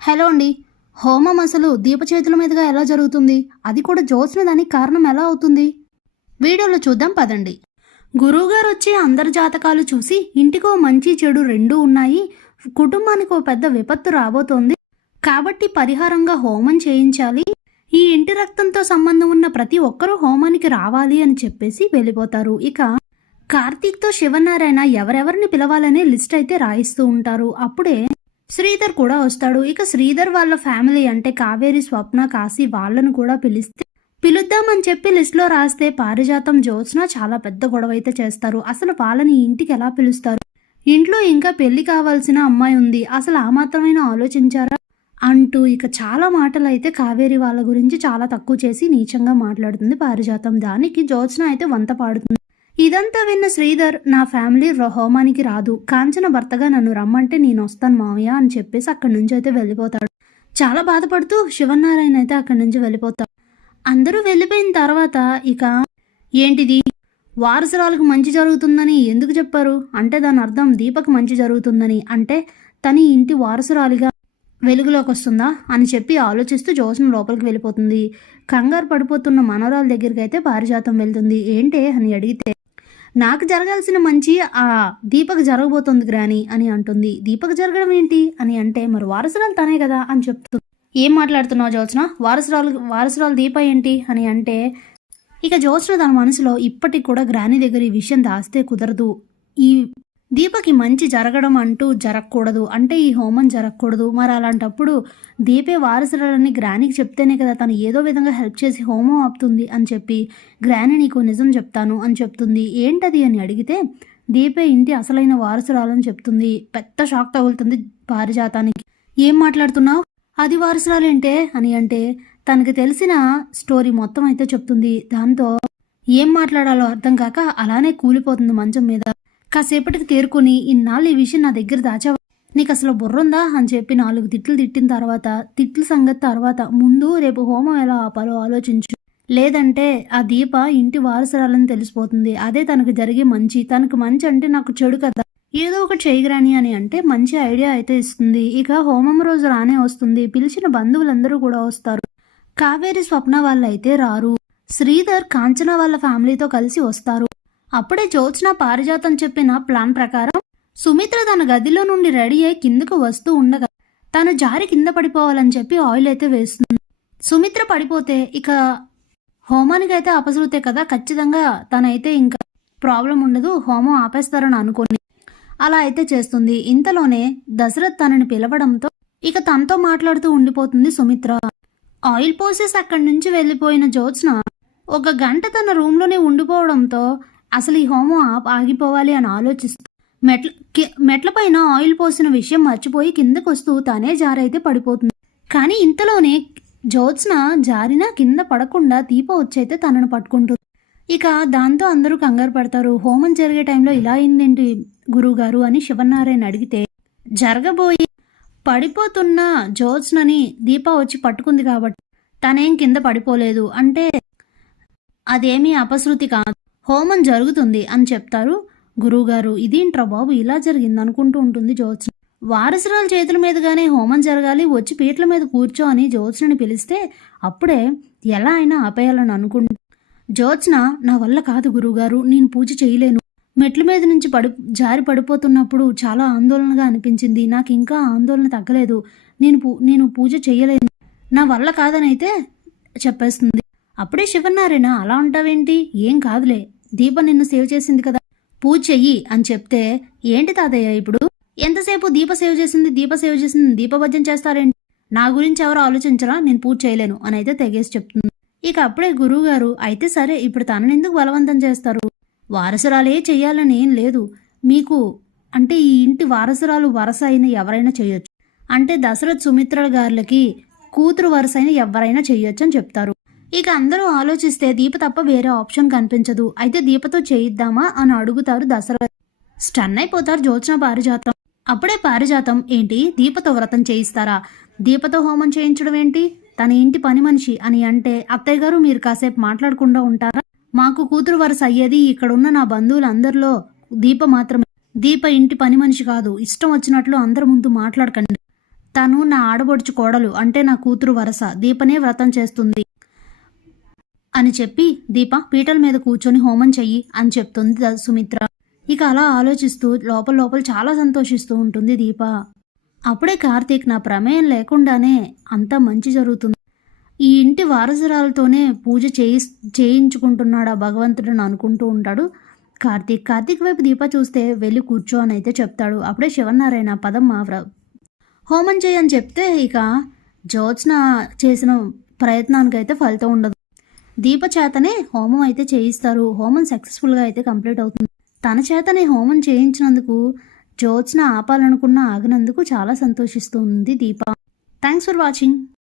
Hello అండి. హోమం అసలు దీప చేతుల మీదుగా ఎలా జరుగుతుంది? అది కూడా జోత్స్న దానికి కారణం ఎలా అవుతుంది? వీడియోలో చూద్దాం పదండి. గురువుగారు వచ్చి అందరి జాతకాలు చూసి ఇంటికో మంచి చెడు రెండూ ఉన్నాయి. కుటుంబానికి ఓ పెద్ద విపత్తు రాబోతోంది. కాబట్టి పరిహారంగా హోమం చేయించాలి. ఈ ఇంటి రక్తంతో సంబంధం ఉన్న ప్రతి ఒక్కరూ హోమానికి రావాలి అని చెప్పేసి వెళ్ళిపోతారు. ఇక కార్తీక్తో శివనారాయణ ఎవరెవరిని పిలవాలనే లిస్ట్ అయితే రాయిస్తూ ఉంటారు. అప్పుడే శ్రీధర్ కూడా వస్తాడు. ఇక శ్రీధర్ వాళ్ళ ఫ్యామిలీ అంటే కావేరి స్వప్న కాశీ వాళ్ళను కూడా పిలిస్తే పిలుద్దామని చెప్పి లిస్ట్లో రాస్తే పారిజాతం జ్యోత్స్న చాలా పెద్ద గొడవ అయితే చేస్తారు. అసలు వాళ్ళని ఇంటికి ఎలా పిలుస్తారు? ఇంట్లో ఇంకా పెళ్ళి కావాల్సిన అమ్మాయి ఉంది. అసలు ఆ మాత్రమైనా ఆలోచించారా? అంటూ ఇక చాలా మాటలు అయితే కావేరి వాళ్ళ గురించి చాలా తక్కువ చేసి నీచంగా మాట్లాడుతుంది పారిజాతం. దానికి జ్యోత్స్న అయితే వంత పాడుతుంది. ఇదంతా విన్న శ్రీధర్ నా ఫ్యామిలీ రో- హోమానికి రాదు. కాంచన భర్తగా నన్ను రమ్మంటే నేను వస్తాను మావయ్య అని చెప్పేసి అక్కడి నుంచి అయితే వెళ్ళిపోతాడు. చాలా బాధపడుతూ శివనారాయణ అయితే అక్కడి నుంచి వెళ్ళిపోతాడు. అందరూ వెళ్ళిపోయిన తర్వాత ఇక ఏంటిది? వారసురాలకు మంచి జరుగుతుందని ఎందుకు చెప్పారు? అంటే దాని అర్థం దీపక్ మంచి జరుగుతుందని. అంటే తని ఇంటి వారసురాలిగా వెలుగులోకి వస్తుందా? అని చెప్పి ఆలోచిస్తూ జోస్న లోపలికి వెళ్ళిపోతుంది. కంగారు పడిపోతున్న మనవరాల దగ్గరికి అయితే పారిజాతం వెళ్తుంది. ఏంటే? అని అడిగితే నాకు జరగాల్సిన మంచి ఆ దీపక్ జరగబోతుంది గ్రాని అని అంటుంది. దీపక్ జరగడం ఏంటి? అని అంటే మరి వారసురాలు తనే కదా అని చెప్తుంది. ఏం మాట్లాడుతున్నావు జ్యోత్స్న? వారసురాలు వారసురాలు దీప ఏంటి? అని అంటే ఇక జ్యోత్స్న తన మనసులో ఇప్పటికి కూడా గ్రాని దగ్గర ఈ విషయం దాస్తే కుదరదు. ఈ దీపకి మంచి జరగడం అంటూ జరగకూడదు. అంటే ఈ హోమం జరగకూడదు. మరి అలాంటప్పుడు దీపే వారసురాలని గ్రానికి చెప్తేనే కదా తను ఏదో విధంగా హెల్ప్ చేసి హోమం ఆపుతుంది అని చెప్పి గ్రాని నీకు నిజం చెప్తాను అని చెప్తుంది. ఏంటది అని అడిగితే దీపే ఇంటి అసలైన వారసురాలని చెప్తుంది. పెద్ద షాక్ తగులుతుంది పారిజాతానికి. ఏం మాట్లాడుతున్నావు? అది వారసురాలేంటే? అని అంటే తనకు తెలిసిన స్టోరీ మొత్తం అయితే చెప్తుంది. దాంతో ఏం మాట్లాడాలో అర్థం కాక అలానే కూలిపోతుంది మంచం మీద. కాసేపటికి తేరుకొని ఇన్నాళ్ళు ఈ విషయం నా దగ్గర దాచావా. నీకు అసలు బుర్రుందా? అని చెప్పి నాలుగు తిట్లు తిట్టిన తర్వాత తిట్ల సంగతి తర్వాత ముందు రేపు హోమం ఎలా ఆపాలో ఆలోచించు. లేదంటే ఆ దీప ఇంటి వారసురాలని తెలిసిపోతుంది. అదే తనకు జరిగే మంచి. తనకు మంచి అంటే నాకు చెడు కదా. ఏదో ఒకటి చేయగరాని అని అంటే మంచి ఐడియా అయితే ఇస్తుంది. ఇక హోమం రోజు రానే వస్తుంది. పిలిచిన బంధువులందరూ కూడా వస్తారు. కావేరి స్వప్న వాళ్ళైతే రారు. శ్రీధర్ కాంచన వాళ్ళ ఫ్యామిలీతో కలిసి వస్తారు. అప్పుడే జోత్స్న పారిజాతం చెప్పిన ప్లాన్ ప్రకారం సుమిత్ర తన గదిలో నుండి రెడీ అయి కిందకు వస్తూ ఉండగా తను జారి కింద పడిపోవాలని చెప్పి ఆయిల్ అయితే వేస్తుంది. సుమిత్ర పడిపోతే ఇక హోమానికి అయితే కదా? ఖచ్చితంగా తనైతే ఇంకా ప్రాబ్లం ఉండదు హోమం ఆపేస్తారని అనుకోని అలా అయితే చేస్తుంది. ఇంతలోనే దశరథ్ తనని పిలవడంతో ఇక తనతో మాట్లాడుతూ ఉండిపోతుంది సుమిత్ర. ఆయిల్ పోసేసి అక్కడి నుంచి వెళ్ళిపోయిన జ్యోత్స్న ఒక గంట తన రూమ్లోనే ఉండిపోవడంతో అసలు ఈ హోమం ఆప్- ఆగిపోవాలి అని ఆలోచిస్తూ మెట్ల మెట్ల పైన ఆయిల్ పోసిన విషయం మర్చిపోయి కిందకు వస్తూ తనే జారైతే పడిపోతుంది. కానీ ఇంతలోనే జ్యోత్స్న జారినా కింద పడకుండా దీప వచ్చైతే తనను పట్టుకుంటుంది. ఇక దాంతో అందరూ కంగారు పడతారు. హోమం జరిగే టైంలో ఇలా అయిందేంటి గురువుగారు అని శివనారాయణ అడిగితే జరగబోయి పడిపోతున్న జ్యోత్స్నని దీప వచ్చి పట్టుకుంది కాబట్టి తనేం కింద పడిపోలేదు. అంటే అదేమీ అపశృతి కాదు. హోమం జరుగుతుంది అని చెప్తారు. గురువుగారు ఇదేంట్రా బాబు ఇలా జరిగింది అనుకుంటూ ఉంటుంది జ్యోత్స్న. వారసురాల చేతుల మీదుగానే హోమం జరగాలి వచ్చి పీటల మీద కూర్చో అని జ్యోత్స్నని పిలిస్తే అప్పుడే ఎలా అయినా ఆపేయాలని అనుకుంటు. జ్యోత్స్న నా వల్ల కాదు గురువుగారు నేను పూజ చేయలేను. మెట్ల మీద నుంచి పడి జారి పడిపోతున్నప్పుడు చాలా ఆందోళనగా అనిపించింది. నాకు ఇంకా ఆందోళన తగ్గలేదు. నేను పూ నేను పూజ చేయలేను. నా వల్ల కాదనైతే చెప్పేస్తుంది. అప్పుడే శివనారాయణ అలా ఉంటావేంటి ఏం కాదులే. దీప నిన్ను సేవ్ చేసింది కదా. పూజ చెయ్యి అని చెప్తే ఏంటి తాతయ్య ఇప్పుడు? ఎంతసేపు దీప సేవ్ చేసింది దీప సేవ్ చేసింది దీపభజన చేస్తారేంటి? నా గురించి ఎవరు ఆలోచించరా? నేను పూజ చేయలేను అని అయితే తెగేసి చెప్తుంది. ఇక అప్పుడే గురువు గారు అయితే సరే ఇప్పుడు తనని ఎందుకు బలవంతం చేస్తారు? వారసురాలే చెయ్యాలని ఏం లేదు. మీకు అంటే ఈ ఇంటి వారసురాలు వరస అయిన ఎవరైనా చేయొచ్చు. అంటే దశరథ్ సుమిత్ర గారులకి కూతురు వరుస అయిన ఎవరైనా చేయొచ్చు అని చెప్తారు. ఇక అందరూ ఆలోచిస్తే దీప తప్ప వేరే ఆప్షన్ కనిపించదు. అయితే దీపతో చేయిద్దామా అని అడుగుతారు దశరథ స్టన్ అయిపోతారు జ్యోత్స్న పారిజాతం. అప్పుడే పారిజాతం ఏంటి? దీపతో వ్రతం చేయిస్తారా? దీపతో హోమం చేయించడం ఏంటి? తన ఇంటి పని మనిషి అని అంటే అత్తయ్య గారు మీరు కాసేపు మాట్లాడకుండా ఉంటారా? మాకు కూతురు వరుస అయ్యేది ఇక్కడున్న నా బంధువులందరిలో దీప మాత్రమే. దీప ఇంటి పని మనిషి కాదు. ఇష్టం వచ్చినట్లు అందరి ముందు మాట్లాడకండి. తను నా ఆడబొడుచు కోడలు అంటే నా కూతురు వరస. దీపనే వ్రతం చేస్తుంది. అని చెప్పి దీప పీటల మీద కూర్చొని హోమం చెయ్యి అని చెప్తుంది సుమిత్ర. ఇక అలా ఆలోచిస్తూ లోపల లోపల చాలా సంతోషిస్తూ ఉంటుంది దీప. అప్పుడే కార్తీక్ నా ప్రమేయం లేకుండానే అంతా మంచి జరుగుతుంది. ఈ ఇంటి వారసురాలతోనే పూజ చేయి చేయించుకుంటున్నాడు ఆ భగవంతుడు అని అనుకుంటూ ఉంటాడు కార్తీక్. కార్తీక్ వైపు దీప చూస్తే వెళ్ళి కూర్చో అని అయితే చెప్తాడు. అప్పుడే శివనారాయణ పదం వ్ర- హోమం చేయని చెప్తే ఇక జ్యోత్స్న చేసిన ప్రయత్నానికైతే ఫలితం ఉండదు. దీప చేతనే హోమం అయితే చేయిస్తారు. హోమం సక్సెస్ఫుల్గా అయితే కంప్లీట్ అవుతుంది. తన చేతనే హోమం చేయించినందుకు జోత్స్న ఆపాలనుకున్న ఆగినందుకు చాలా సంతోషిస్తుంది దీప. Thanks for watching